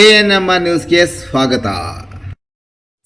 ANM ನ್ಯೂಸ್ಗೆ ಸ್ವಾಗತ.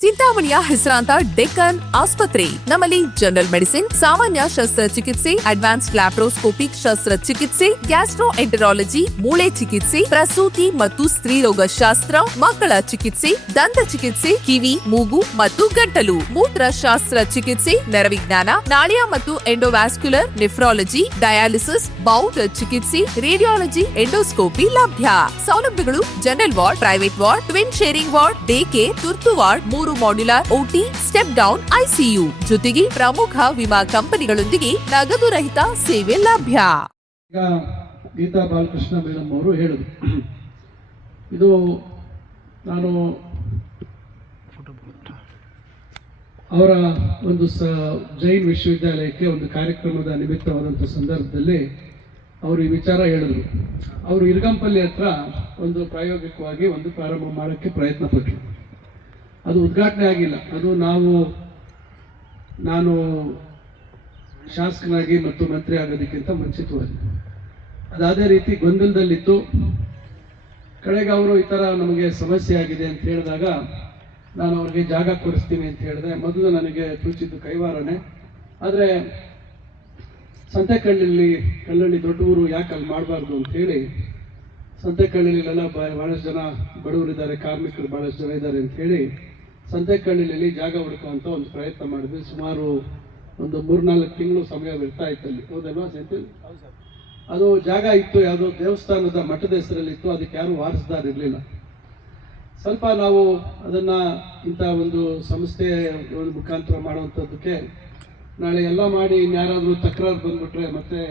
ಚಿಂತಾಮಣಿಯ ಹೆಸರಾಂತ ಡೆಕ್ಕನ್ ಆಸ್ಪತ್ರೆ. ನಮ್ಮಲ್ಲಿ ಜನರಲ್ ಮೆಡಿಸಿನ್, ಸಾಮಾನ್ಯ ಶಸ್ತ್ರಚಿಕಿತ್ಸೆ, ಅಡ್ವಾನ್ಸ್ ಲ್ಯಾಪ್ರೋಸ್ಕೋಪಿಕ್ ಶಸ್ತ್ರಚಿಕಿತ್ಸೆ, ಗ್ಯಾಸ್ಟ್ರೋಎಂಟರಾಲಜಿ, ಮೂಳೆ ಚಿಕಿತ್ಸೆ, ಪ್ರಸೂತಿ ಮತ್ತು ಸ್ತ್ರೀರೋಗ ಶಾಸ್ತ್ರ, ಮಕ್ಕಳ ಚಿಕಿತ್ಸೆ, ದಂತ ಚಿಕಿತ್ಸೆ, ಕಿವಿ, ಮೂಗು ಮತ್ತು ಗಂಟಲು, ಮೂತ್ರಶಾಸ್ತ್ರ ಚಿಕಿತ್ಸೆ, ನರವಿಜ್ಞಾನ, ನಾಳಿಯ ಮತ್ತು ಎಂಡೋವ್ಯಾಸ್ಕ್ಯುಲರ್, ನೆಫ್ರಾಲಜಿ, ಡಯಾಲಿಸಿಸ್, ಬೌಲ್ ಚಿಕಿತ್ಸೆ, ರೇಡಿಯಾಲಜಿ, ಎಂಡೋಸ್ಕೋಪಿ ಲಭ್ಯ. ಸೌಲಭ್ಯಗಳು: general ward, private ward, twin sharing ward, day care, ತುರ್ತು ward, 3 modular OT, step down ICU, ಜೊತೆಗೆ ಪ್ರಮುಖ ವಿಮಾ ಕಂಪನಿಗಳೊಂದಿಗೆ ನಗದು ರಹಿತ ಸೇವೆ ಲಭ್ಯ. ಈಗ ಗೀತಾ ಬಾಲಕೃಷ್ಣ ಮೇಡಮ್ ಅವರು ಹೇಳಿದ್ರು, ಇದು ನಾನು ಅವರ ಒಂದು ಜೈನ್ ವಿಶ್ವವಿದ್ಯಾಲಯಕ್ಕೆ ಒಂದು ಕಾರ್ಯಕ್ರಮದ ನಿಮಿತ್ತವಾದಂಥ ಸಂದರ್ಭದಲ್ಲಿ ಅವರು ಈ ವಿಚಾರ ಹೇಳಿದ್ರು. ಅವರು ಇರ್ಗಂಪಲ್ಲಿ ಹತ್ರ ಒಂದು ಪ್ರಾಯೋಗಿಕವಾಗಿ ಒಂದು ಪ್ರಾರಂಭ ಮಾಡೋಕ್ಕೆ ಪ್ರಯತ್ನ ಪಟ್ಟರು. ಅದು ಉದ್ಘಾಟನೆ ಆಗಿಲ್ಲ. ಅದು ನಾನು ಶಾಸಕನಾಗಿ ಮತ್ತು ಮಂತ್ರಿ ಆಗೋದಕ್ಕಿಂತ ಮುಂಚಿತವಾಗಿ ಅದಾದೇ ರೀತಿ ಗೊಂದಲದಲ್ಲಿತ್ತು. ಕಡೆಗೆ ಅವರು ಈ ಥರ ನಮಗೆ ಸಮಸ್ಯೆ ಆಗಿದೆ ಅಂತ ಹೇಳಿದಾಗ ನಾನು ಅವ್ರಿಗೆ ಜಾಗ ಕೊಡಿಸ್ತೀನಿ ಅಂತ ಹೇಳಿದೆ. ಮೊದಲು ನನಗೆ ಸೂಚಿದ್ದು ಕೈವಾರನೇ. ಆದರೆ ಕಲ್ಲಳ್ಳಿ ದೊಡ್ಡ ಊರು, ಯಾಕೆ ಅಲ್ಲಿ ಮಾಡಬಾರ್ದು ಅಂತ ಹೇಳಿ ಸಂತೆಕಳ್ಳಿಲೆಲ್ಲ ಭಾಳಷ್ಟು ಜನ ಬಡವರಿದ್ದಾರೆ, ಕಾರ್ಮಿಕರು ಭಾಳಷ್ಟು ಜನ ಇದ್ದಾರೆ ಅಂತ ಹೇಳಿ ಸಂತೆಕಳ್ಳಿಯಲ್ಲಿ ಜಾಗ ಹುಡುಕುವಂತ ಒಂದು ಪ್ರಯತ್ನ ಮಾಡಿದ್ವಿ. ಸುಮಾರು ಒಂದು 3-4 ತಿಂಗಳು ಸಮಯ ಬಿಡ್ತಾ ಇತ್ತು ಅಲ್ಲಿ. ಹೌದಲ್ವಾ ಸೆಂಥಿಲ್? ಅದು ಜಾಗ ಇತ್ತು, ಯಾವುದೋ ದೇವಸ್ಥಾನದ ಮಠದ ಹೆಸರಲ್ಲಿತ್ತು. ಅದಕ್ಕೆ ಯಾರು ವಾರಸುದಾರಿರಲಿಲ್ಲ. ಸ್ವಲ್ಪ ನಾವು ಅದನ್ನ ಇಂಥ ಒಂದು ಸಂಸ್ಥೆ ಮುಖಾಂತರ ಮಾಡುವಂಥದ್ದಕ್ಕೆ ನಾಳೆ ಎಲ್ಲ ಮಾಡಿ ಇನ್ಯಾರಾದರೂ ತಕರಾರು ಬಂದ್ಬಿಟ್ರೆ ಮತ್ತೆ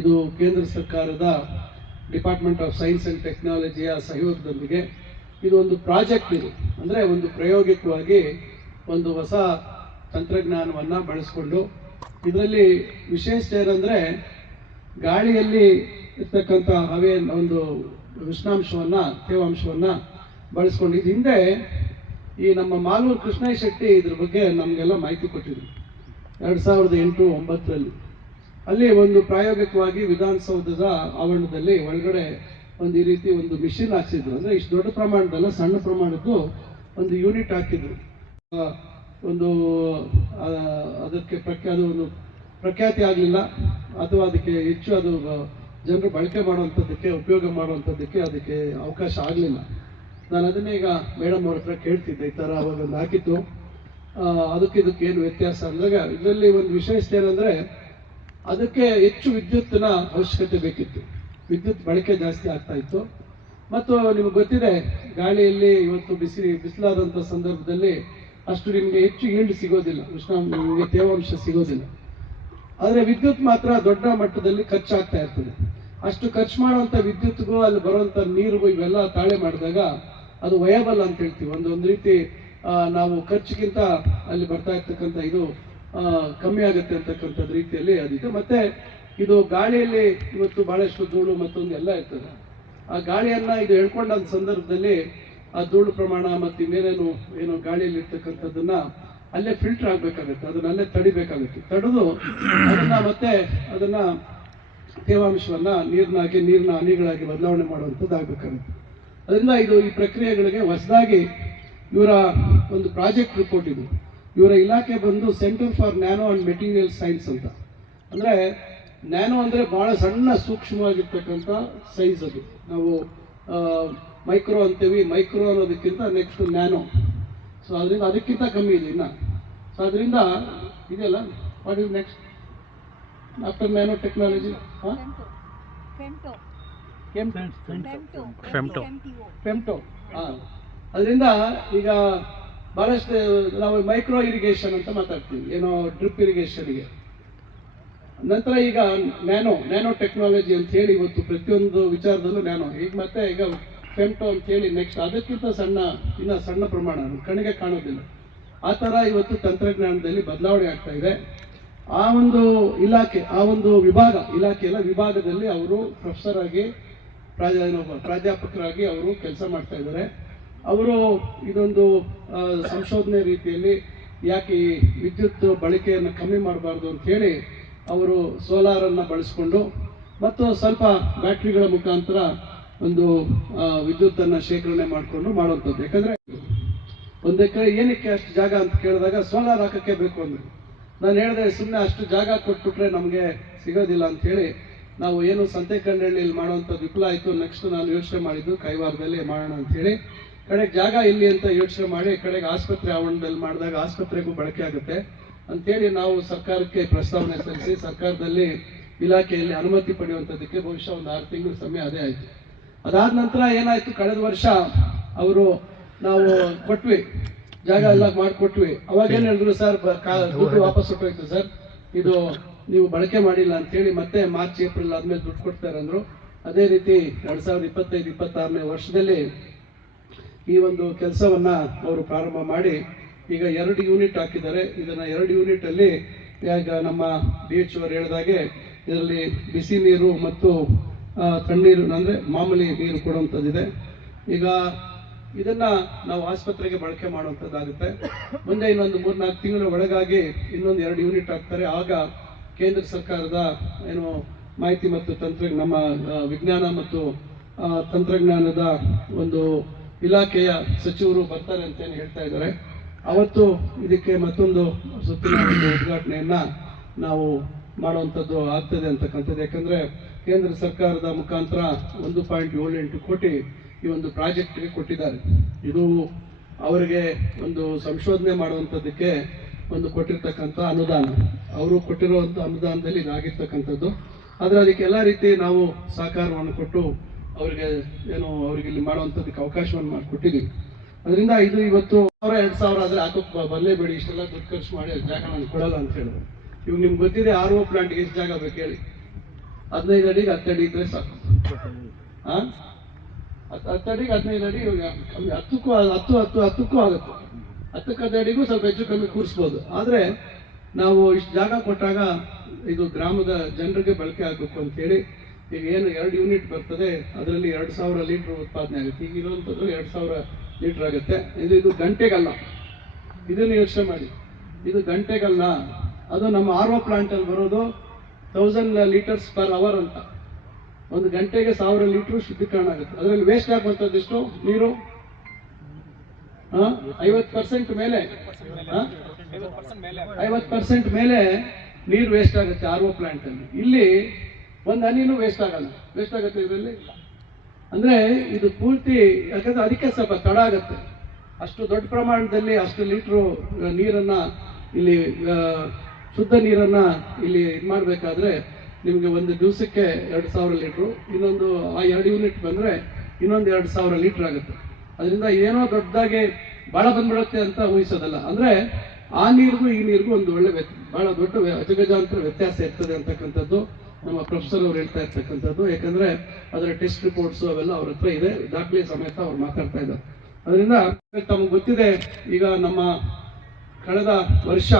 ಇದು ಕೇಂದ್ರ ಸರ್ಕಾರದ ಡಿಪಾರ್ಟ್ಮೆಂಟ್ ಆಫ್ ಸೈನ್ಸ್ ಆ್ಯಂಡ್ ಟೆಕ್ನಾಲಜಿಯ ಸಹಯೋಗದೊಂದಿಗೆ ಇದು ಒಂದು ಪ್ರಾಜೆಕ್ಟ್. ಇದು ಅಂದರೆ ಒಂದು ಪ್ರಾಯೋಗಿಕವಾಗಿ ಒಂದು ಹೊಸ ತಂತ್ರಜ್ಞಾನವನ್ನು ಬಳಸ್ಕೊಂಡು, ಇದರಲ್ಲಿ ವಿಶೇಷ ಏನಂದರೆ ಗಾಳಿಯಲ್ಲಿ ಇರ್ತಕ್ಕಂಥ ಒಂದು ಉಷ್ಣಾಂಶವನ್ನು, ತೇವಾಂಶವನ್ನು ಬಳಸ್ಕೊಂಡು, ಇದು ಹಿಂದೆ ಈ ನಮ್ಮ ಮಾಲೂರು ಕೃಷ್ಣಯ್ಯ ಶೆಟ್ಟಿ ಇದ್ರ ಬಗ್ಗೆ ನಮಗೆಲ್ಲ ಮಾಹಿತಿ ಕೊಟ್ಟಿದ್ರು 2008-09. ಅಲ್ಲಿ ಒಂದು ಪ್ರಾಯೋಗಿಕವಾಗಿ ವಿಧಾನಸೌಧದ ಆವರಣದಲ್ಲಿ ಒಳಗಡೆ ಒಂದು ಈ ರೀತಿ ಒಂದು ಮಿಷಿನ್ ಹಾಕ್ಸಿದ್ರು. ಅಂದರೆ ಇಷ್ಟು ದೊಡ್ಡ ಪ್ರಮಾಣದಲ್ಲ, ಸಣ್ಣ ಪ್ರಮಾಣದ್ದು ಒಂದು ಯೂನಿಟ್ ಹಾಕಿದ್ರು. ಒಂದು ಅದಕ್ಕೆ ಒಂದು ಪ್ರಖ್ಯಾತಿ ಆಗಲಿಲ್ಲ, ಅಥವಾ ಅದಕ್ಕೆ ಹೆಚ್ಚು ಅದು ಜನರು ಬಳಕೆ ಮಾಡುವಂಥದ್ದಕ್ಕೆ, ಉಪಯೋಗ ಮಾಡುವಂಥದ್ದಕ್ಕೆ ಅದಕ್ಕೆ ಅವಕಾಶ ಆಗಲಿಲ್ಲ. ನಾನು ಅದನ್ನೇ ಈಗ ಮೇಡಮ್ ಅವ್ರ ಹತ್ರ ಕೇಳ್ತಿದ್ದೆ, ಈ ಥರ ಅವಾಗ ಒಂದು ಹಾಕಿತ್ತು, ಇದಕ್ಕೆ ಏನು ವ್ಯತ್ಯಾಸ ಅಂದಾಗ ಇದರಲ್ಲಿ ಒಂದು ವಿಶೇಷ ಏನಂದರೆ ಅದಕ್ಕೆ ಹೆಚ್ಚು ವಿದ್ಯುತ್ತಿನ ಅವಶ್ಯಕತೆ ಬೇಕಿತ್ತು. ವಿದ್ಯುತ್ ಬಳಕೆ ಜಾಸ್ತಿ ಆಗ್ತಾ ಇತ್ತು. ಮತ್ತು ನಿಮಗೆ ಗೊತ್ತಿದೆ, ಗಾಳಿಯಲ್ಲಿ ಇವತ್ತು ಬಿಸಿಲಾದಂಥ ಸಂದರ್ಭದಲ್ಲಿ ಅಷ್ಟು ನಿಮಗೆ ಹೆಚ್ಚು ಈಲ್ಡ್ ಸಿಗೋದಿಲ್ಲ, ನಿಮಗೆ ತೇವಾಂಶ ಸಿಗೋದಿಲ್ಲ. ಆದರೆ ವಿದ್ಯುತ್ ಮಾತ್ರ ದೊಡ್ಡ ಮಟ್ಟದಲ್ಲಿ ಖರ್ಚಾಗ್ತಾ ಇರ್ತದೆ. ಅಷ್ಟು ಖರ್ಚು ಮಾಡುವಂಥ ವಿದ್ಯುತ್ಗೂ ಅಲ್ಲಿ ಬರುವಂಥ ನೀರಿಗೂ ಇವೆಲ್ಲ ತಾಳೆ ಮಾಡಿದಾಗ ಅದು ವಯಬಲ್ ಅಂತ ಹೇಳ್ತೀವಿ. ಒಂದು ರೀತಿ ನಾವು ಖರ್ಚಿಗಿಂತ ಅಲ್ಲಿ ಬರ್ತಾ ಇರ್ತಕ್ಕಂಥ ಇದು ಕಮ್ಮಿ ಆಗುತ್ತೆ ಅಂತಕ್ಕಂಥದ್ದು ರೀತಿಯಲ್ಲಿ ಅದಿದೆ. ಮತ್ತೆ ಇದು ಗಾಳಿಯಲ್ಲಿ ಇವತ್ತು ಬಹಳಷ್ಟು ಧೂಳು ಮತ್ತೊಂದು ಎಲ್ಲ ಇರ್ತದೆ. ಆ ಗಾಳಿಯನ್ನ ಇದು ಹೇಳ್ಕೊಂಡ ಸಂದರ್ಭದಲ್ಲಿ ಆ ಧೂಳು ಪ್ರಮಾಣ ಮತ್ತು ಇನ್ನೇನೇನು ಗಾಳಿಯಲ್ಲಿ ಇರ್ತಕ್ಕಂಥದ್ದನ್ನ ಅಲ್ಲೇ ಫಿಲ್ಟರ್ ಆಗ್ಬೇಕಾಗುತ್ತೆ, ಅದನ್ನ ಅಲ್ಲೇ ತಡಿಬೇಕಾಗುತ್ತೆ. ತಡೆದು ಅದನ್ನ ತೇವಾಂಶವನ್ನ ನೀರಿನ ಹನಿಗಳಾಗಿ ಬದಲಾವಣೆ ಮಾಡುವಂಥದ್ದು ಆಗ್ಬೇಕಾಗುತ್ತೆ. ಅದರಿಂದ ಈ ಪ್ರಕ್ರಿಯೆಗಳಿಗೆ ಹೊಸದಾಗಿ ಇವರ ಒಂದು ಪ್ರಾಜೆಕ್ಟ್ ರಿಪೋರ್ಟ್ ಇದು. ಇವರ ಇಲಾಖೆ ಬಂದು centre for nano and material science ಅಂತ. ಅಂದರೆ ನ್ಯಾನೋ ಅಂದರೆ ಭಾಳ ಸಣ್ಣ ಸೂಕ್ಷ್ಮವಾಗಿರ್ತಕ್ಕಂಥ ಸೈಜ್. ಅದು ನಾವು ಮೈಕ್ರೋ ಅಂತೀವಿ, ಮೈಕ್ರೋ ಅನ್ನೋದಕ್ಕಿಂತ ನೆಕ್ಸ್ಟ್ ನ್ಯಾನೋ. ಸೊ ಅದರಿಂದ ಅದಕ್ಕಿಂತ ಕಮ್ಮಿ ಇದೆ ಇನ್ನು. ಸೊ ಅದರಿಂದ ಇದೆಯಲ್ಲ, what is next after nano technology? Femto. ಅದರಿಂದ ಈಗ ಬಹಳಷ್ಟು ನಾವು ಮೈಕ್ರೋ ಇರಿಗೇಷನ್ ಅಂತ ಮಾತಾಡ್ತೀವಿ, ಏನೋ ಡ್ರಿಪ್ ಇರಿಗೇಷನ್ಗೆ. ನಂತರ ಈಗ ನ್ಯಾನೋ ಟೆಕ್ನಾಲಜಿ ಅಂತ ಹೇಳಿ ಇವತ್ತು ಪ್ರತಿಯೊಂದು ವಿಚಾರದಲ್ಲೂ ಈಗ ಫೆಮ್ಟೋ ಅಂತ ಹೇಳಿ ನೆಕ್ಸ್ಟ್ ಅದಕ್ಕಿಂತ ಸಣ್ಣ ಪ್ರಮಾಣ, ಕಣ್ಣಿಗೆ ಕಾಣೋದಿಲ್ಲ. ಆ ಥರ ಇವತ್ತು ತಂತ್ರಜ್ಞಾನದಲ್ಲಿ ಬದಲಾವಣೆ ಆಗ್ತಾ ಇದೆ. ಆ ಒಂದು ಇಲಾಖೆ, ಆ ಒಂದು ವಿಭಾಗದಲ್ಲಿ ಅವರು ಪ್ರೊಫೆಸರ್ ಆಗಿ ಪ್ರಾಧ್ಯಾಪಕರಾಗಿ ಅವರು ಕೆಲಸ ಮಾಡ್ತಾ ಇದ್ದಾರೆ. ಅವರು ಇದೊಂದು ಸಂಶೋಧನೆ ರೀತಿಯಲ್ಲಿ ಯಾಕೆ ಈ ವಿದ್ಯುತ್ ಬಳಕೆಯನ್ನು ಕಮ್ಮಿ ಮಾಡಬಾರ್ದು ಅಂತ ಹೇಳಿ ಅವರು ಸೋಲಾರನ್ನು ಬಳಸ್ಕೊಂಡು ಮತ್ತು ಸ್ವಲ್ಪ ಬ್ಯಾಟ್ರಿಗಳ ಮುಖಾಂತರ ಒಂದು ವಿದ್ಯುತ್ತನ್ನು ಶೇಖರಣೆ ಮಾಡಿಕೊಂಡು ಮಾಡುವಂಥದ್ದು. ಯಾಕಂದರೆ ಒಂದು ಎಕರೆ ಏನಕ್ಕೆ ಅಷ್ಟು ಜಾಗ ಅಂತ ಕೇಳಿದಾಗ ಸೋಲಾರ್ ಹಾಕೋಕ್ಕೆ ಬೇಕು ಅಂದರು. ನಾನು ಹೇಳಿದೆ ಸುಮ್ಮನೆ ಅಷ್ಟು ಜಾಗ ಕೊಟ್ಬಿಟ್ರೆ ನಮಗೆ ಸಿಗೋದಿಲ್ಲ ಅಂಥೇಳಿ ನಾವು ಏನು ಸಂತೆಕಂಡಹಳ್ಳಿಯಲ್ಲಿ ಮಾಡುವಂಥದ್ದು ವಿಫಲ ಆಯಿತು. ನೆಕ್ಸ್ಟ್ ನಾನು ಯೋಚನೆ ಮಾಡಿದ್ದು ಕೈವಾರದಲ್ಲಿ ಮಾಡೋಣ ಅಂಥೇಳಿ ಕಡೆಗೆ ಜಾಗ ಇಲ್ಲಿ ಅಂತ ಯೋಚನೆ ಮಾಡಿ ಕಡೆಗೆ ಆಸ್ಪತ್ರೆ ಆವರಣದಲ್ಲಿ ಮಾಡಿದಾಗ ಆಸ್ಪತ್ರೆಗೂ ಬಳಕೆ ಆಗುತ್ತೆ ಅಂಥೇಳಿ ನಾವು ಸರ್ಕಾರಕ್ಕೆ ಪ್ರಸ್ತಾವನೆ ಸಲ್ಲಿಸಿ ಸರ್ಕಾರದಲ್ಲಿ ಇಲಾಖೆಯಲ್ಲಿ ಅನುಮತಿ ಪಡೆಯುವಂಥದ್ದಕ್ಕೆ ಬಹುಶಃ ಒಂದು 6 ತಿಂಗಳ ಸಮಯ ಅದೇ ಆಯಿತು. ಅದಾದ ನಂತರ ಏನಾಯಿತು, ಕಳೆದ ವರ್ಷ ಅವರು ನಾವು ಕೊಟ್ವಿ ಜಾಗ ಎಲ್ಲ ಮಾಡಿಕೊಟ್ವಿ. ಅವಾಗ ಏನು ಹೇಳಿದ್ರು, ಸರ್ ದುಡ್ಡು ವಾಪಸ್ ಹೊಟ್ಟೋಯ್ತು ಸರ್, ಇದು ನೀವು ಬಳಕೆ ಮಾಡಿಲ್ಲ ಅಂತೇಳಿ ಮತ್ತೆ ಮಾರ್ಚ್ ಏಪ್ರಿಲ್ ಆದ್ಮೇಲೆ ದುಡ್ಡು ಕೊಡ್ತಾರೆ ಅಂದರು. ಅದೇ ರೀತಿ 2025-26ನೇ ವರ್ಷದಲ್ಲಿ ಈ ಒಂದು ಕೆಲಸವನ್ನ ಅವರು ಪ್ರಾರಂಭ ಮಾಡಿ ಈಗ 2 ಯೂನಿಟ್ ಹಾಕಿದ್ದಾರೆ. ಇದನ್ನ 2 ಯೂನಿಟ್ ಅಲ್ಲಿ ಈಗ ನಮ್ಮ DH ಅವರು ಹೇಳಿದಾಗೆ ಇದರಲ್ಲಿ ಬಿಸಿ ನೀರು ಮತ್ತು ತಣ್ಣೀರು ಅಂದ್ರೆ ಮಾಮೂಲಿ ನೀರು ಕೊಡುವಂಥದ್ದಿದೆ. ಈಗ ಇದನ್ನ ನಾವು ಆಸ್ಪತ್ರೆಗೆ ಬಳಕೆ ಮಾಡುವಂಥದ್ದಾಗುತ್ತೆ. ಮುಂದೆ ಇನ್ನೊಂದು 3-4 ತಿಂಗಳ ಒಳಗಾಗಿ ಇನ್ನೊಂದು 2 ಯೂನಿಟ್ ಹಾಕ್ತಾರೆ. ಆಗ ಕೇಂದ್ರ ಸರ್ಕಾರದ ಏನು ಮಾಹಿತಿ ಮತ್ತು ನಮ್ಮ ವಿಜ್ಞಾನ ಮತ್ತು ತಂತ್ರಜ್ಞಾನದ ಒಂದು ಇಲಾಖೆಯ ಸಚಿವರು ಬರ್ತಾರೆ ಅಂತೇನು ಹೇಳ್ತಾ ಇದ್ದಾರೆ. ಅವತ್ತು ಇದಕ್ಕೆ ಮತ್ತೊಂದು ಸುತ್ತಿನ ಒಂದು ಉದ್ಘಾಟನೆಯನ್ನ ನಾವು ಮಾಡುವಂಥದ್ದು ಆಗ್ತದೆ ಅಂತಕ್ಕಂಥದ್ದು. ಯಾಕಂದ್ರೆ ಕೇಂದ್ರ ಸರ್ಕಾರದ ಮುಖಾಂತರ 1.78 ಕೋಟಿ ಈ ಒಂದು ಪ್ರಾಜೆಕ್ಟ್ಗೆ ಕೊಟ್ಟಿದ್ದಾರೆ. ಇದು ಅವರಿಗೆ ಒಂದು ಸಂಶೋಧನೆ ಮಾಡುವಂಥದ್ದಕ್ಕೆ ಒಂದು ಕೊಟ್ಟಿರ್ತಕ್ಕಂಥ ಅನುದಾನ. ಅವರು ಕೊಟ್ಟಿರುವಂಥ ಅನುದಾನದಲ್ಲಿ ಇದಾಗಿರ್ತಕ್ಕಂಥದ್ದು. ಆದರೆ ಅದಕ್ಕೆ ಎಲ್ಲ ರೀತಿ ನಾವು ಸಹಕಾರವನ್ನು ಕೊಟ್ಟು ಅವರಿಗೆ ಅವ್ರಿಗೆ ಇಲ್ಲಿ ಮಾಡುವಂಥದ್ದಕ್ಕೆ ಅವಕಾಶವನ್ನು ಮಾಡಿಕೊಟ್ಟಿದ್ದೀವಿ. ಅದರಿಂದ ಇದು ಇವತ್ತು 2,000 ಆದರೆ ಹಾಕೋಕೆ ಬರಲೇಬೇಡಿ, ಇಷ್ಟೆಲ್ಲ ದುಡ್ಡು ಖರ್ಚು ಮಾಡಿ ಜಾಗ ನಾನು ಕೊಡಲ್ಲ ಅಂತ ಹೇಳಿದ್ರು. ಇವಾಗ ನಿಮ್ಗೆ ಗೊತ್ತಿದೆ RO ಪ್ಲಾಂಟ್ಗೆ ಎಷ್ಟು ಜಾಗ ಬೇಕು ಹೇಳಿ? 15 ಅಡಿಗೆ 10 ಅಡಿ ಇದ್ರೆ ಸಾಕು. 10 ಅಡಿಗೆ 15 ಅಡಿ 10ಕ್ಕೂ ಆಗುತ್ತೆ. 10ಕ್ಕೆ 10 ಅಡಿಗೂ ಸ್ವಲ್ಪ ಹೆಚ್ಚು ಕಮ್ಮಿ ಕೂರಿಸ್ಬೋದು. ಆದರೆ ನಾವು ಇಷ್ಟು ಜಾಗ ಕೊಟ್ಟಾಗ ಇದು ಗ್ರಾಮದ ಜನರಿಗೆ ಬಳಕೆ ಆಗಬೇಕು ಅಂತೇಳಿ ಈಗ ಏನು 2 ಯೂನಿಟ್ ಬರ್ತದೆ ಅದರಲ್ಲಿ 2,000 ಲೀಟರ್ ಉತ್ಪಾದನೆ ಆಗುತ್ತೆ. ಈಗ ಇರುವಂಥದ್ದು 2,000 ಲೀಟರ್ ಆಗುತ್ತೆ. ಇದು ಗಂಟೆಗಲ್ಲ, ಇದನ್ನು ಯೋಚನೆ ಮಾಡಿ, ಇದು ಗಂಟೆಗಲ್ಲ. ಅದು ನಮ್ಮ RO ಪ್ಲಾಂಟಲ್ಲಿ ಬರೋದು 1000 ಲೀಟರ್ಸ್ ಪರ್ ಅವರ್ ಅಂತ. ಒಂದು ಗಂಟೆಗೆ 1000 ಲೀಟರ್ ಶುದ್ಧೀಕರಣ ಆಗುತ್ತೆ. ಅದರಲ್ಲಿ ವೇಸ್ಟ್ ಆಗುವಂಥದ್ದು ಎಷ್ಟು ನೀರು? 50% ಮೇಲೆ 50% ಮೇಲೆ ನೀರು ವೇಸ್ಟ್ ಆಗುತ್ತೆ RO ಪ್ಲಾಂಟ್ ಅಲ್ಲಿ. ಇಲ್ಲಿ ಒಂದು ಹನಿನೂ ವೇಸ್ಟ್ ಆಗಲ್ಲ. ವೇಸ್ಟ್ ಆಗುತ್ತೆ ಇದರಲ್ಲಿ ಅಂದ್ರೆ ಇದು ಪೂರ್ತಿ. ಯಾಕಂದ್ರೆ ಅದಕ್ಕೆ ಸ್ವಲ್ಪ ತಡ ಆಗುತ್ತೆ. ಅಷ್ಟು ದೊಡ್ಡ ಪ್ರಮಾಣದಲ್ಲಿ ಅಷ್ಟು ಲೀಟ್ರು ನೀರನ್ನ ಇಲ್ಲಿ ಶುದ್ಧ ನೀರನ್ನ ಇಲ್ಲಿ ಇದು ಮಾಡಬೇಕಾದ್ರೆ ನಿಮಗೆ ಒಂದು ದಿವಸಕ್ಕೆ 2,000 ಲೀಟ್ರು, ಇನ್ನೊಂದು ಆ 2 ಯೂನಿಟ್ ಬಂದ್ರೆ ಇನ್ನೊಂದು 2,000 ಲೀಟರ್ ಆಗುತ್ತೆ. ಅದರಿಂದ ಏನೋ ದೊಡ್ಡದಾಗಿ ಬಹಳ ಬಂದ್ಬಿಡುತ್ತೆ ಅಂತ ಊಹಿಸೋದಲ್ಲ. ಅಂದ್ರೆ ಆ ನೀರಿಗೂ ಈ ನೀರಿಗೂ ಒಂದು ಒಳ್ಳೆ ಬಹಳ ದೊಡ್ಡ ಅಜಗಜಾಂತರ ವ್ಯತ್ಯಾಸ ಇರ್ತದೆ ಅಂತಕ್ಕಂಥದ್ದು ನಮ್ಮ ಪ್ರೊಫೆಸರ್ ಅವರು ಹೇಳ್ತಾ ಇರ್ತಕ್ಕಂಥದ್ದು. ಯಾಕಂದ್ರೆ ಅದರ ಟೆಸ್ಟ್ ರಿಪೋರ್ಟ್ಸ್ ಅವೆಲ್ಲ ಅವ್ರ ಹತ್ರ ಇದೆ, ದಾಖಲೆ ಸಮೇತ ಅವ್ರು ಮಾತಾಡ್ತಾ ಇದ್ದಾರೆ. ಅದರಿಂದ ತಮಗೆ ಗೊತ್ತಿದೆ, ಈಗ ನಮ್ಮ ಕಳೆದ ವರ್ಷ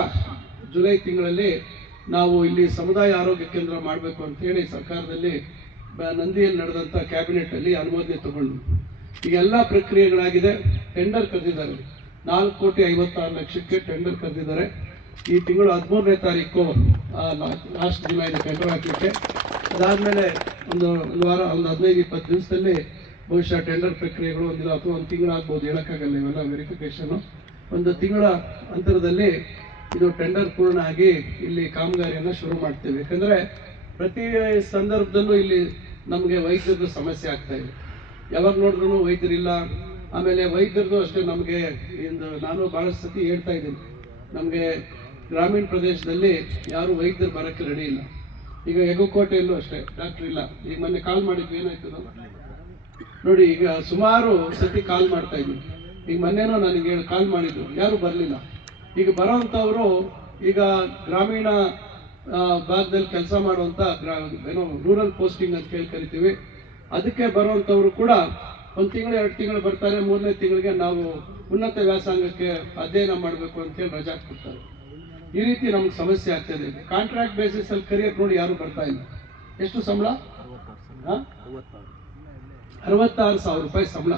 ಜುಲೈ ತಿಂಗಳಲ್ಲಿ ನಾವು ಇಲ್ಲಿ ಸಮುದಾಯ ಆರೋಗ್ಯ ಕೇಂದ್ರ ಮಾಡಬೇಕು ಅಂತ ಹೇಳಿ ಸರ್ಕಾರದಲ್ಲಿ ನಂದಿಯಲ್ಲಿ ನಡೆದಂಥ ಕ್ಯಾಬಿನೆಟ್ ಅಲ್ಲಿ ಅನುಮೋದನೆ ತಗೊಂಡು ಈಗ ಎಲ್ಲ ಪ್ರಕ್ರಿಯೆಗಳಾಗಿದೆ. ಟೆಂಡರ್ ಕರೆದಿದ್ದಾರೆ. 4,56,00,000ಕ್ಕೆ ಟೆಂಡರ್ ಕರೆದಿದ್ದಾರೆ. ಈ ತಿಂಗಳು 13ನೇ ತಾರೀಕು ಲಾಸ್ಟ್ ದಿನ ಇದೆ ಟೆಂಡರ್ ಹಾಕಲಿಕ್ಕೆ. ಅದಾದ್ಮೇಲೆ ಒಂದು ವಾರ, ಒಂದು 15-20 ದಿವಸದಲ್ಲಿ ಬಹುಶಃ ಟೆಂಡರ್ ಪ್ರಕ್ರಿಯೆಗಳು ಒಂದಿಲ್ಲ ಅಥವಾ ಒಂದು ತಿಂಗಳಾಗ್ಬೋದು, ಹೇಳಕ್ಕಾಗಲ್ಲ. ಇವೆಲ್ಲ ವೆರಿಫಿಕೇಶನ್ ಒಂದು ತಿಂಗಳ ಅಂತರದಲ್ಲಿ ಇದು ಟೆಂಡರ್ ಪೂರ್ಣ ಆಗಿ ಇಲ್ಲಿ ಕಾಮಗಾರಿಯನ್ನು ಶುರು ಮಾಡ್ತೇವೆ. ಯಾಕಂದ್ರೆ ಪ್ರತಿ ಸಂದರ್ಭದಲ್ಲೂ ಇಲ್ಲಿ ನಮಗೆ ವೈದ್ಯರದ ಸಮಸ್ಯೆ ಆಗ್ತಾ ಇದೆ. ಯಾವಾಗ ನೋಡಿದ್ರು ವೈದ್ಯರಿಲ್ಲ. ಆಮೇಲೆ ವೈದ್ಯರದು ಅಷ್ಟೇ ನಮಗೆ ನಾನು ಬಹಳಷ್ಟು ಸತಿ ಹೇಳ್ತಾ ಇದ್ದೀನಿ, ನಮಗೆ ಗ್ರಾಮೀಣ ಪ್ರದೇಶದಲ್ಲಿ ಯಾರು ವೈದ್ಯರು ಬರೋಕ್ಕೆ ರೆಡಿ ಇಲ್ಲ. ಈಗ ಯಗುಕೋಟೆಯಲ್ಲೂ ಅಷ್ಟೇ ಡಾಕ್ಟರ್ ಇಲ್ಲ. ಈಗ ಮೊನ್ನೆ ಕಾಲ್ ಮಾಡಿದ್ವಿ, ಏನಾಯ್ತು ನೋಡಿ, ಈಗ ಸುಮಾರು ಸತಿ ಕಾಲ್ ಮಾಡ್ತಾ ಇದ್ವಿ. ಈಗ ಮೊನ್ನೆನೋ ನನಗೆ ಕಾಲ್ ಮಾಡಿದ್ರು, ಯಾರು ಬರಲಿಲ್ಲ. ಈಗ ಬರೋವಂಥವ್ರು ಈಗ ಗ್ರಾಮೀಣ ಭಾಗದಲ್ಲಿ ಕೆಲಸ ಮಾಡುವಂಥ ರೂರಲ್ ಪೋಸ್ಟಿಂಗ್ ಅಂತ ಕರಿತೀವಿ, ಅದಕ್ಕೆ ಬರುವಂಥವ್ರು ಕೂಡ 1 ತಿಂಗಳು 2 ತಿಂಗಳು ಬರ್ತಾರೆ. 3ನೇ ತಿಂಗಳಿಗೆ ನಾವು ಉನ್ನತ ವ್ಯಾಸಂಗಕ್ಕೆ ಅಧ್ಯಯನ ಮಾಡಬೇಕು ಅಂತೇಳಿ ರಜಾ ಕೊಡ್ತಾರೆ. ಈ ರೀತಿ ನಮ್ಗೆ ಸಮಸ್ಯೆ ಆಗ್ತದೆ. ಕಾಂಟ್ರಾಕ್ಟ್ ಬೇಸಿಸ್ ಅಲ್ಲಿ ಕರಿಯಕ್ಕೆ ನೋಡಿ ಯಾರು ಬರ್ತಾ ಇಲ್ಲ. ಎಷ್ಟು ಸಂಬಳ? 66,000 ರೂಪಾಯಿ ಸಂಬಳ.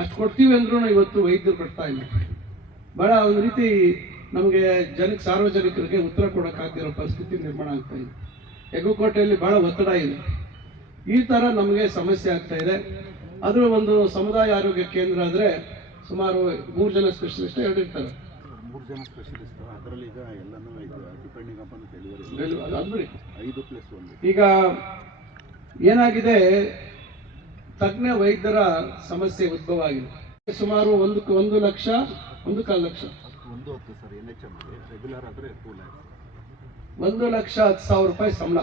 ಅಷ್ಟು ಕೊಡ್ತೀವಿ ಅಂದ್ರೂ ಇವತ್ತು ವೈದ್ಯರು ಕೊಡ್ತಾ ಇಲ್ಲ. ಬಹಳ ಒಂದು ರೀತಿ ನಮಗೆ ಸಾರ್ವಜನಿಕರಿಗೆ ಉತ್ತರ ಕೊಡೋಕ್ಕಾಗ್ದಿರೋ ಪರಿಸ್ಥಿತಿ ನಿರ್ಮಾಣ ಆಗ್ತಾ ಇದೆ. ಯಗುಕೋಟೆಯಲ್ಲಿ ಬಹಳ ಒತ್ತಡ ಇದೆ. ಈ ಥರ ನಮಗೆ ಸಮಸ್ಯೆ ಆಗ್ತಾ ಇದೆ. ಅದು ಒಂದು ಸಮುದಾಯ ಆರೋಗ್ಯ ಕೇಂದ್ರ ಆದರೆ ಸುಮಾರು 3 ಜನ ಸ್ಪೆಷಲಿಸ್ಟ್ ಹೇಳಿರ್ತಾರೆ. 3 ಜನ ಸ್ಪೆಷಲಿಸ್ಟ್ ಅದರಲ್ಲಿ ಈಗ ಎಲ್ಲನೂ ಡಿಪೆಂಡಿಂಗ್ ಅಪಾನ್ ಡೆಲಿವರಿ ಅದ್ಬಿಡಿ 5+1. ಈಗ ಏನಾಗಿದೆ, ತಜ್ಞ ವೈದ್ಯರ ಸಮಸ್ಯೆ ಉದ್ಭವ ಆಗಿದೆ. ಸುಮಾರು 1 ಲಕ್ಷ 1.25 ಲಕ್ಷ ಒಂದು ಹೊತ್ತು ಸರ್ NHM ರೆಗ್ಯುಲರ್ ಆದರೆ 2 lakhs 1,10,000 ರೂಪಾಯಿ ಸಂಬಳ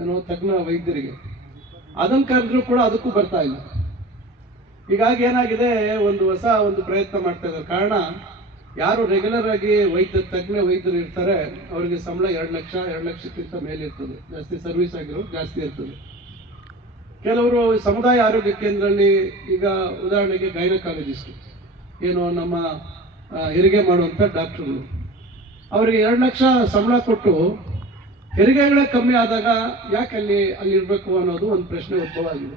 ಏನೋ ತಜ್ಞ ವೈದ್ಯರಿಗೆ. ಅದನ್ನು ಕರೆದ್ರೂ ಕೂಡ ಅದಕ್ಕೂ ಬರ್ತಾ ಇಲ್ಲ. ಹೀಗಾಗಿ ಏನಾಗಿದೆ, ಒಂದು ಪ್ರಯತ್ನ ಮಾಡ್ತಾ ಇದ್ದಾರೆ. ಕಾರಣ, ಯಾರು ರೆಗ್ಯುಲರ್ ಆಗಿ ತಜ್ಞ ವೈದ್ಯರು ಇರ್ತಾರೆ ಅವರಿಗೆ ಸಂಬಳ 2 ಲಕ್ಷಕ್ಕಿಂತ ಮೇಲೆ ಇರ್ತದೆ. ಜಾಸ್ತಿ ಸರ್ವಿಸ್ ಆಗಿರೋದು ಜಾಸ್ತಿ ಇರ್ತದೆ. ಕೆಲವರು ಸಮುದಾಯ ಆರೋಗ್ಯ ಕೇಂದ್ರದಲ್ಲಿ ಈಗ ಉದಾಹರಣೆಗೆ ಗೈನಕಾಲಜಿಸ್ಟ್ ಏನು ನಮ್ಮ ಹೆರಿಗೆ ಮಾಡುವಂಥ ಡಾಕ್ಟರ್ಗಳು, ಅವರಿಗೆ 2 ಲಕ್ಷ ಸಂಬಳ ಕೊಟ್ಟು ಹೆರಿಗೆಗಳೇ ಕಮ್ಮಿ ಆದಾಗ ಯಾಕೆ ಅಲ್ಲಿ ಇರಬೇಕು ಅನ್ನೋದು ಒಂದು ಪ್ರಶ್ನೆ ಉದ್ಭವ ಆಗಿದೆ.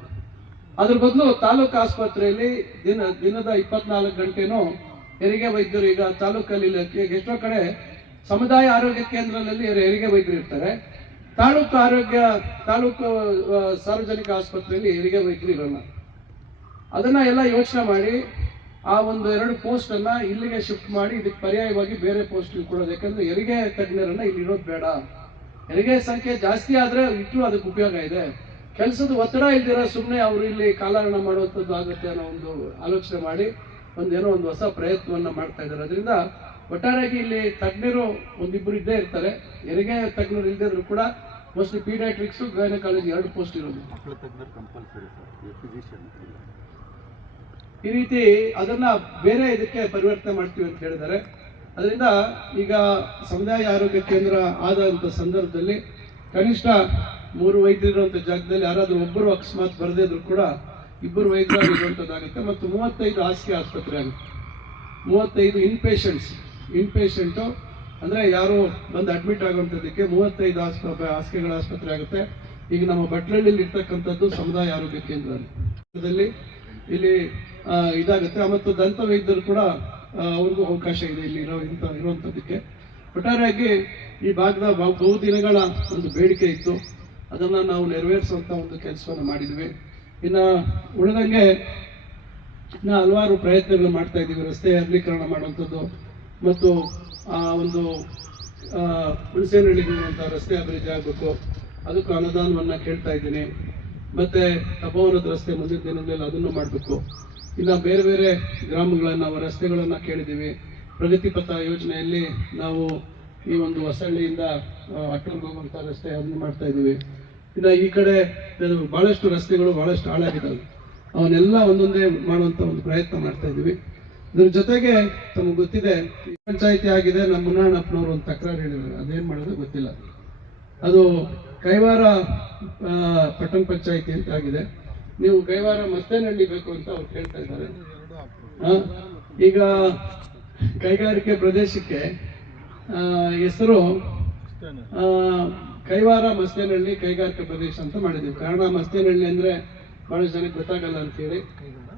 ಅದ್ರ ಬದಲು ತಾಲೂಕು ಆಸ್ಪತ್ರೆಯಲ್ಲಿ ದಿನದ 24 ಗಂಟೆನೂ ಹೆರಿಗೆ ವೈದ್ಯರು, ಈಗ ತಾಲೂಕಲ್ಲಿ ಎಷ್ಟೋ ಕಡೆ ಸಮುದಾಯ ಆರೋಗ್ಯ ಕೇಂದ್ರದಲ್ಲಿ ಹೆರಿಗೆ ವೈದ್ಯರು ಇರ್ತಾರೆ, ತಾಲೂಕು ಸಾರ್ವಜನಿಕ ಆಸ್ಪತ್ರೆಯಲ್ಲಿ ಹೆರಿಗೆ ವೈದ್ಯರು ಇರಲ್ಲ. ಅದನ್ನ ಎಲ್ಲ ಯೋಚನೆ ಮಾಡಿ ಆ 1-2 ಪೋಸ್ಟ್ ಅನ್ನ ಇಲ್ಲಿಗೆ ಶಿಫ್ಟ್ ಮಾಡಿ ಇದಕ್ಕೆ ಪರ್ಯಾಯವಾಗಿ ಬೇರೆ ಪೋಸ್ಟ್ ಕೊಡೋದು. ಯಾಕಂದ್ರೆ ಹೆರಿಗೆ ತಜ್ಞರನ್ನ ಇಲ್ಲಿ ಇರೋದು ಬೇಡ. ಹೆರಿಗೆ ಸಂಖ್ಯೆ ಜಾಸ್ತಿ ಆದ್ರೆ ಇಟ್ಟು ಅದಕ್ಕೆ ಉಪಯೋಗ ಇದೆ. ಕೆಲಸದ ಒತ್ತಡ ಇಲ್ದಿರ ಸುಮ್ಮನೆ ಅವರು ಇಲ್ಲಿ ಕಾಲಹರಣ ಮಾಡುವಂಥದ್ದು ಆಗುತ್ತೆ ಅನ್ನೋ ಒಂದು ಆಲೋಚನೆ ಮಾಡಿ ಒಂದು ಹೊಸ ಪ್ರಯತ್ನವನ್ನ ಮಾಡ್ತಾ ಇದ್ದಾರೆ. ಅದರಿಂದ ಒಟ್ಟಾರೆಯಾಗಿ ಇಲ್ಲಿ ತಜ್ಞರು 1-2 ಇದ್ದೇ ಇರ್ತಾರೆ. ಹೆರಿಗೆ ತಜ್ಞರು ಇಲ್ದಿದ್ರು ಕೂಡ ಮೋಸ್ಟ್ಲಿ ಪೀಡಿಯಾಟ್ರಿಕ್ಸ್, ಗೈನಕಾಲಜಿ 2 ಪೋಸ್ಟ್ ಇರೋದು. ಮಕ್ಕಳ ತಜ್ಞರು ಕಂಪಲ್ಸರಿ ಸರ್, ಫಿಸಿಷಿಯನ್ ಇಲ್ಲ. ಈ ರೀತಿ ಅದನ್ನ ಬೇರೆ ಇದಕ್ಕೆ ಪರಿವರ್ತನೆ ಮಾಡ್ತೀವಿ ಅಂತ ಹೇಳಿದ್ದಾರೆ. ಅದರಿಂದ ಈಗ ಸಮುದಾಯ ಆರೋಗ್ಯ ಕೇಂದ್ರ ಆದಂಥ ಸಂದರ್ಭದಲ್ಲಿ ಕನಿಷ್ಠ 3 ವೈದ್ಯರು ಇರುವಂಥ ಜಾಗದಲ್ಲಿ ಯಾರಾದ್ರೂ ಒಬ್ಬರು ಅಕಸ್ಮಾತ್ ಬರದಿದ್ರು ಕೂಡ 2 ವೈದ್ಯರು ಇರುವಂಥದ್ದಾಗುತ್ತೆ. ಮತ್ತು 35 ಹಾಸಿಗೆ ಆಸ್ಪತ್ರೆ ಆಗುತ್ತೆ. 35 ಇನ್ಪೇಷಂಟು ಅಂದರೆ ಯಾರು ಬಂದು ಅಡ್ಮಿಟ್ ಆಗುವಂಥದ್ದಕ್ಕೆ 35 ಹಾಸಿಗೆಗಳ ಆಸ್ಪತ್ರೆ ಆಗುತ್ತೆ. ಈಗ ನಮ್ಮ ಬಟ್ಲಳ್ಳಿಯಲ್ಲಿ ಇರ್ತಕ್ಕಂಥದ್ದು ಸಮುದಾಯ ಆರೋಗ್ಯ ಕೇಂದ್ರದಲ್ಲಿ ಇಲ್ಲಿ ಇದಾಗುತ್ತೆ. ಮತ್ತು ದಂತ ವೈದ್ಯರು ಕೂಡ ಅವ್ರಿಗೂ ಅವಕಾಶ ಇದೆ ಇಲ್ಲಿ ಇರುವಂಥದ್ದಕ್ಕೆ. ಒಟ್ಟಾರೆಯಾಗಿ ಈ ಭಾಗದ ಬಹುದಿನಗಳ ಒಂದು ಬೇಡಿಕೆ ಇತ್ತು, ಅದನ್ನು ನಾವು ನೆರವೇರಿಸುವಂಥ ಒಂದು ಕೆಲಸವನ್ನು ಮಾಡಿದ್ವಿ. ಇನ್ನು ಉಳಿದಂಗೆ ಹಲವಾರು ಪ್ರಯತ್ನಗಳು ಮಾಡ್ತಾ ಇದ್ದೀವಿ. ರಸ್ತೆ ಅಗಲೀಕರಣ ಮಾಡುವಂಥದ್ದು ಮತ್ತು ಒಂದು ಹುಣಸೇನಹಳ್ಳಿಗೆ ರಸ್ತೆ ಅಭಿವೃದ್ಧಿ ಆಗಬೇಕು, ಅದಕ್ಕೂ ಅನುದಾನವನ್ನು ಕೇಳ್ತಾ ಇದ್ದೀನಿ. ಮತ್ತೆ ತಪೋವನದ ರಸ್ತೆ ಮುಂದಿನ ದಿನಗಳಲ್ಲಿ ಅದನ್ನು ಮಾಡಬೇಕು. ಇನ್ನು ಬೇರೆ ಬೇರೆ ಗ್ರಾಮಗಳನ್ನು ನಾವು ರಸ್ತೆಗಳನ್ನು ಕೇಳಿದ್ದೀವಿ. ಪ್ರಗತಿ ಪಥ ಯೋಜನೆಯಲ್ಲಿ ನಾವು ಈ ಒಂದು ಹೊಸಳ್ಳಿಯಿಂದ ಅಟ್ಟರ್ಗೆ ಹೋಗುವಂಥ ರಸ್ತೆ ಅದನ್ನು ಮಾಡ್ತಾ ಇದ್ದೀವಿ. ಇನ್ನು ಈ ಕಡೆ ಬಹಳಷ್ಟು ರಸ್ತೆಗಳು ಬಹಳಷ್ಟು ಹಾಳಾಗಿದ್ದಾವೆ, ಅವನ್ನೆಲ್ಲ ಒಂದೊಂದೇ ಮಾಡುವಂಥ ಒಂದು ಪ್ರಯತ್ನ ಮಾಡ್ತಾ ಇದ್ದೀವಿ. ಇದ್ರ ಜೊತೆಗೆ ತಮಗೆ ಗೊತ್ತಿದೆ, ಪಂಚಾಯಿತಿ ಆಗಿದೆ, ನಮ್ಮ ಮುನ್ನಣ್ಣಪ್ಪನವರು ಒಂದು ತಕರಾರು ಹೇಳಿದ್ದಾರೆ. ಅದೇನು ಮಾಡೋದು ಗೊತ್ತಿಲ್ಲ. ಅದು ಕೈವಾರ ಪಟ್ಟಣ ಪಂಚಾಯಿತಿ ಅಂತ ಆಗಿದೆ. ನೀವು ಕೈವಾರ ಮಸ್ತೇನಹಳ್ಳಿ ಬೇಕು ಅಂತ ಅವ್ರು ಕೇಳ್ತಾ ಇದ್ದಾರೆ. ಈಗ ಕೈಗಾರಿಕೆ ಪ್ರದೇಶಕ್ಕೆ ಹೆಸರು ಕೈವಾರ ಮಸ್ತೇನಹಳ್ಳಿ ಕೈಗಾರಿಕಾ ಪ್ರದೇಶ ಅಂತ ಮಾಡಿದ್ದೀವಿ. ಕಾರಣ ಮಸ್ತೇನಹಳ್ಳಿ ಅಂದ್ರೆ ಬಹಳಷ್ಟು ಜನಕ್ಕೆ ಗೊತ್ತಾಗಲ್ಲ ಅಂತೇಳಿ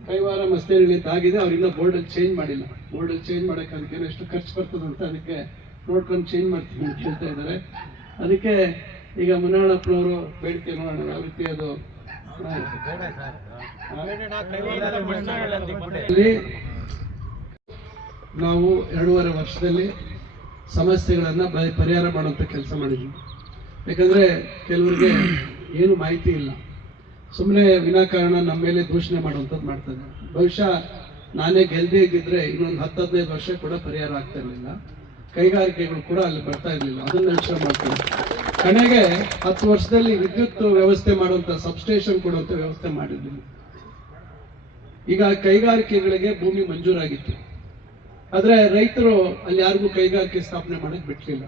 ಕೈವಾರ ಮಸ್ತೇನಹಳ್ಳಿ ಅಂತ ಆಗಿದೆ. ಅವರಿಂದ ಬೋರ್ಡಲ್ಲಿ ಚೇಂಜ್ ಮಾಡಿಲ್ಲ. ಬೋರ್ಡಲ್ಲಿ ಚೇಂಜ್ ಮಾಡೋಕೆ ಅದಕ್ಕೆ ಎಷ್ಟು ಖರ್ಚು ಬರ್ತದಂತ ಅದಕ್ಕೆ ನೋಡ್ಕೊಂಡು ಚೇಂಜ್ ಮಾಡ್ತೀವಿ ಅಂತ ಹೇಳ್ತಾ ಇದ್ದಾರೆ. ಅದಕ್ಕೆ ಈಗ ಮುನ್ನಣ್ಣಪ್ಪನವರು ಬೇಡಿಕೆ ನೋಡೋಣ ಯಾವ ರೀತಿ ಅದು ನಾವು 2.5 ವರ್ಷದಲ್ಲಿ ಸಮಸ್ಯೆಗಳನ್ನ ಪರಿಹಾರ ಮಾಡುವಂತ ಕೆಲಸ ಮಾಡಿದ್ವಿ. ಯಾಕಂದ್ರೆ ಕೆಲವರಿಗೆ ಏನು ಮಾಹಿತಿ ಇಲ್ಲ, ಸುಮ್ಮನೆ ವಿನಾಕಾರಣ ನಮ್ಮ ಮೇಲೆ ದೂಷಣೆ ಮಾಡುವಂಥದ್ದು ಮಾಡ್ತಾರೆ. ಬಹುಶಃ ನಾನೇ ಗೆಲ್ದೇ ಇದ್ದಿದ್ರೆ ಇನ್ನೊಂದು 10-15 ವರ್ಷ ಕೂಡ ಪರಿಹಾರ ಆಗ್ತಾ ಇರಲಿಲ್ಲ. ಕೈಗಾರಿಕೆಗಳು ಕೂಡ ಅಲ್ಲಿ ಬರ್ತಾ ಇರಲಿಲ್ಲ. ಅದನ್ನ ಯೋಚನೆ ಮಾಡ್ತೀವಿ. ಕಡೆಗೆ 10 ವರ್ಷದಲ್ಲಿ ವಿದ್ಯುತ್ ವ್ಯವಸ್ಥೆ ಮಾಡುವಂತ ಸಬ್ಸ್ಟೇಷನ್ ಕೊಡುವಂತ ವ್ಯವಸ್ಥೆ ಮಾಡಿದ್ವಿ. ಈಗ ಕೈಗಾರಿಕೆಗಳಿಗೆ ಭೂಮಿ ಮಂಜೂರಾಗಿತ್ತು, ಆದ್ರೆ ರೈತರು ಅಲ್ಲಿ ಯಾರಿಗೂ ಕೈಗಾರಿಕೆ ಸ್ಥಾಪನೆ ಮಾಡಕ್ ಬಿಟ್ಲಿಲ್ಲ.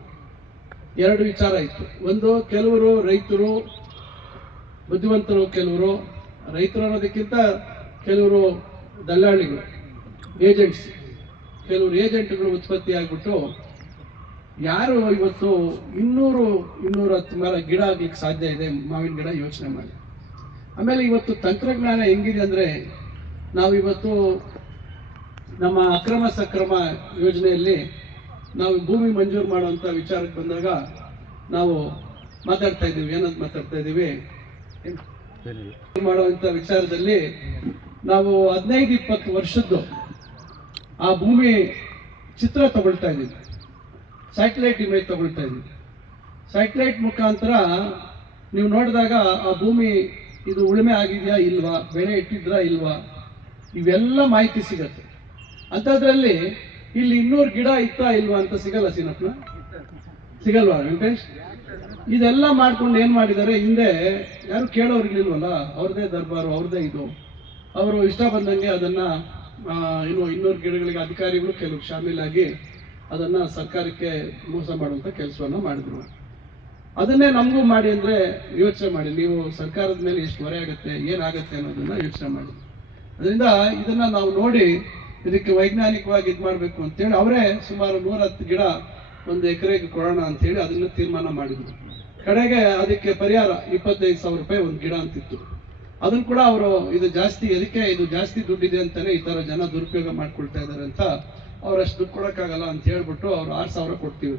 2 ವಿಚಾರ ಇತ್ತು. ಒಂದು, ಕೆಲವರು ರೈತರು ಬುದ್ಧಿವಂತರು, ಕೆಲವರು ರೈತರು ಅನ್ನೋದಕ್ಕಿಂತ ಕೆಲವರು ದಲ್ಲಾಳಿಗಳು, ಏಜೆಂಟ್ಸ್, ಕೆಲವರು ಏಜೆಂಟ್ಗಳು ಉತ್ಪತ್ತಿ ಆಗ್ಬಿಟ್ಟು ಯಾರು ಇವತ್ತು 200-210 ಮರ ಗಿಡ ಆಗ್ಲಿಕ್ಕೆ ಸಾಧ್ಯ ಇದೆ, ಮಾವಿನ ಗಿಡ, ಯೋಚನೆ ಮಾಡಿ. ಆಮೇಲೆ ಇವತ್ತು ತಂತ್ರಜ್ಞಾನ ಹೆಂಗಿದೆ ಅಂದ್ರೆ, ನಾವಿವತ್ತು ನಮ್ಮ ಅಕ್ರಮ ಸಕ್ರಮ ಯೋಜನೆಯಲ್ಲಿ ನಾವು ಭೂಮಿ ಮಂಜೂರು ಮಾಡುವಂತ ವಿಚಾರಕ್ಕೆ ಬಂದಾಗ ನಾವು ಮಾತಾಡ್ತಾ ಇದ್ದೀವಿ. ಏನಂತ ಮಾತಾಡ್ತಾ ಇದ್ದೀವಿ? ಮಾಡುವಂತ ವಿಚಾರದಲ್ಲಿ ನಾವು 15-20 ವರ್ಷದ್ದು ಆ ಭೂಮಿ ಚಿತ್ರ ತಗೊಳ್ತಾ ಇದ್ದೀವಿ, ಸ್ಯಾಟಲೈಟ್ ಇಮೇಜ್ ತಗೊಳ್ತಾ ಇದ್ದೀವಿ. ಸ್ಯಾಟಲೈಟ್ ಮುಖಾಂತರ ನೀವು ನೋಡಿದಾಗ ಆ ಭೂಮಿ ಇದು ಉಳುಮೆ ಆಗಿದೆಯಾ ಇಲ್ವಾ, ಬೆಳೆ ಇಟ್ಟಿದ್ರಾ ಇಲ್ವಾ, ಇವೆಲ್ಲ ಮಾಹಿತಿ ಸಿಗತ್ತೆ. ಅಂಥದ್ರಲ್ಲಿ ಇಲ್ಲಿ 200 ಗಿಡ ಇತ್ತಾ ಇಲ್ವಾ ಅಂತ ಸಿಗಲ್ಲ ಸೀನಪ್ಪನ, ಸಿಗಲ್ವಾ ವೆಂಕಟೇಶ್? ಇದೆಲ್ಲ ಮಾಡ್ಕೊಂಡು ಏನ್ ಮಾಡಿದ್ದಾರೆ, ಹಿಂದೆ ಯಾರು ಕೇಳೋರ್ಗಿಲ್ವಲ್ಲ, ಅವ್ರದೇ ದರ್ಬಾರು, ಅವ್ರದೇ ಇದು, ಅವರು ಇಷ್ಟ ಬಂದಂಗೆ ಅದನ್ನ 200 ಗಿಡಗಳಿಗೆ ಅಧಿಕಾರಿಗಳು ಕೆಲವು ಶಾಮೀಲಾಗಿ ಅದನ್ನ ಸರ್ಕಾರಕ್ಕೆ ಮೋಸ ಮಾಡುವಂತ ಕೆಲಸವನ್ನ ಮಾಡಿದ್ರು. ಅದನ್ನೇ ನಮಗೂ ಮಾಡಿ ಅಂದ್ರೆ ಯೋಚನೆ ಮಾಡಿ, ನೀವು ಸರ್ಕಾರದ ಮೇಲೆ ಎಷ್ಟು ಹೊರೆ ಆಗುತ್ತೆ, ಏನಾಗುತ್ತೆ ಅನ್ನೋದನ್ನ ಯೋಚನೆ ಮಾಡಿ. ಅದರಿಂದ ಇದನ್ನ ನಾವು ನೋಡಿ ಇದಕ್ಕೆ ವೈಜ್ಞಾನಿಕವಾಗಿ ಇದು ಮಾಡಬೇಕು ಅಂತೇಳಿ ಅವರೇ ಸುಮಾರು 110 ಗಿಡ ಒಂದು ಎಕರೆಗೆ ಕೊಡೋಣ ಅಂತ ಹೇಳಿ ಅದನ್ನ ತೀರ್ಮಾನ ಮಾಡಿದ್ರು. ಕಡೆಗೆ ಅದಕ್ಕೆ ಪರಿಹಾರ 25,000 ರೂಪಾಯಿ ಒಂದು ಗಿಡ ಅಂತಿತ್ತು. ಅದನ್ನು ಕೂಡ ಅವರು ಇದು ಜಾಸ್ತಿ, ಅದಕ್ಕೆ ಇದು ಜಾಸ್ತಿ ದುಡ್ಡಿದೆ ಅಂತಾನೆ ಈ ತರ ಜನ ದುರುಪಯೋಗ ಮಾಡ್ಕೊಳ್ತಾ ಇದಾರೆ ಅಂತ ಅವ್ರು ಅಷ್ಟು ದುಡ್ಡು ಕೊಡಕ್ಕಾಗಲ್ಲ ಅಂತ ಹೇಳ್ಬಿಟ್ಟು ಅವ್ರು 6,000 ಕೊಡ್ತೀವಿ.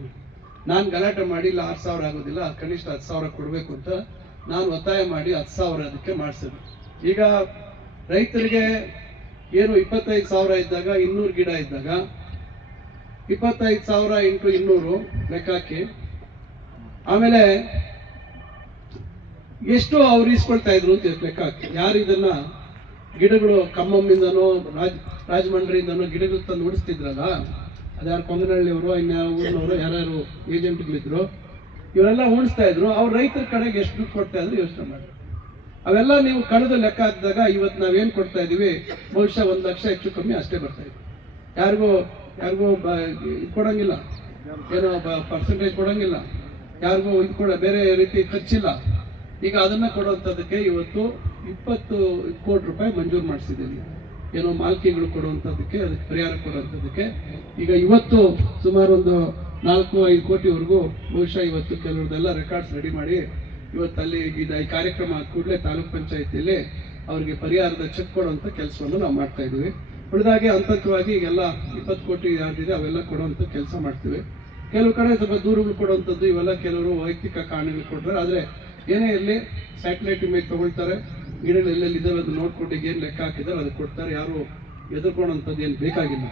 ನಾನು ಗಲಾಟೆ ಮಾಡಿ ಇಲ್ಲ 6,000 ಆಗೋದಿಲ್ಲ, ಕನಿಷ್ಠ 10,000 ಕೊಡ್ಬೇಕು ಅಂತ ನಾನು ಒತ್ತಾಯ ಮಾಡಿ 10,000 ಅದಕ್ಕೆ ಮಾಡಿಸಿದ್ರು. ಈಗ ರೈತರಿಗೆ ಏನು 25,000 ಇದ್ದಾಗ 200 ಗಿಡ ಇದ್ದಾಗ 25,000 × 200 ಲೆಕ್ಕ ಹಾಕಿ, ಆಮೇಲೆ ಎಷ್ಟು ಅವ್ರು ಇಸ್ಕೊಳ್ತಾ ಇದ್ರು ಅಂತ ಲೆಕ್ಕ ಹಾಕಿ. ಯಾರು ಇದನ್ನ ಗಿಡಗಳು ಖಮ್ಮಿಂದನೋ ರಾಜಮಂಡ್ರಿಯಿಂದನೋ ಗಿಡಗಳು ತಂದು ಉಡಿಸ್ತಿದ್ರಲ್ಲ, ಅದ್ಯಾರು ಕೊಂಗನಹಳ್ಳಿಯವರು, ಇನ್ಯಾವ ಊರಿನವರು ಯಾರ್ಯಾರು ಏಜೆಂಟ್ಗಳಿದ್ರು, ಇವರೆಲ್ಲ ಉಣಿಸ್ತಾ ಇದ್ರು. ಅವ್ರು ರೈತರ ಕಡೆಗೆ ಎಷ್ಟು ದುಡ್ಡು ಕೊಡ್ತಾ ಇದ್ರು ಯೋಚನೆ ಮಾಡಿ. ಅವೆಲ್ಲ ನೀವು ಕಳೆದು ಲೆಕ್ಕ ಹಾಕಿದಾಗ ಇವತ್ತು ನಾವೇನ್ ಕೊಡ್ತಾ ಇದೀವಿ, ಬಹುಶಃ 1 ಲಕ್ಷ ಹೆಚ್ಚು ಕಮ್ಮಿ ಅಷ್ಟೇ ಬರ್ತಾ ಇದೆ. ಯಾರಿಗೂ ಕೊಡಂಗಿಲ್ಲ, ಏನೋ ಪರ್ಸೆಂಟೇಜ್ ಕೊಡಂಗಿಲ್ಲ, ಯಾರಿಗೂ ಇದು ಕೂಡ ಬೇರೆ ರೀತಿ ಖರ್ಚಿಲ್ಲ. ಈಗ ಅದನ್ನ ಕೊಡುವಂಥದ್ದಕ್ಕೆ ಇವತ್ತು 20 ಕೋಟಿ ರೂಪಾಯಿ ಮಂಜೂರು ಮಾಡಿಸಿದ್ದೀವಿ. ಏನೋ ಮಾಲ್ಕಿಗಳು ಕೊಡುವಂಥದ್ದಕ್ಕೆ, ಅದಕ್ಕೆ ಪರಿಹಾರ ಕೊಡುವಂಥದ್ದಕ್ಕೆ ಈಗ ಇವತ್ತು ಸುಮಾರು ಒಂದು 4-5 ಕೋಟಿವರೆಗೂ ಬಹುಶಃ ಇವತ್ತು ಕೆಲವ್ರದೆಲ್ಲ ರೆಕಾರ್ಡ್ಸ್ ರೆಡಿ ಮಾಡಿ ಇವತ್ತು ಅಲ್ಲಿ ಈ ಕಾರ್ಯಕ್ರಮ ಕೂಡಲೇ ತಾಲೂಕ್ ಪಂಚಾಯತಿಯಲ್ಲಿ ಅವ್ರಿಗೆ ಪರಿಹಾರದ ಚೆಕ್ ಕೊಡುವಂತ ಕೆಲಸವನ್ನು ನಾವು ಮಾಡ್ತಾ ಇದೀವಿ. ಉಳಿದಾಗೆ ಹಂತವಾಗಿ ಈಗೆಲ್ಲ 20 ಕೋಟಿ ಯಾವ್ದಿದೆ ಅವೆಲ್ಲ ಕೊಡುವಂತ ಕೆಲಸ ಮಾಡ್ತೀವಿ. ಕೆಲವು ಕಡೆ ಸ್ವಲ್ಪ ದೂರುಗಳು ಕೊಡುವಂಥದ್ದು, ಇವೆಲ್ಲ ಕೆಲವರು ವೈಯಕ್ತಿಕ ಕಾರಣಗಳು ಕೊಡ್ತಾರೆ. ಆದ್ರೆ ಏನೇ ಇರಲಿ ಸ್ಯಾಟಲೈಟ್ ಇಮೇಜ್ ತಗೊಳ್ತಾರೆ, ಗಿಡಗಳು ಎಲ್ಲೆಲ್ಲಿ ಇದಾವೆ ಅದನ್ನ ನೋಡ್ಕೊಂಡು ಏನ್ ಲೆಕ್ಕ ಹಾಕಿದಾರೆ ಅದಕ್ಕೆ ಕೊಡ್ತಾರೆ. ಯಾರು ಎದುರ್ಕೊಳ್ಳೋಂಥದ್ದು ಏನು ಬೇಕಾಗಿಲ್ಲ.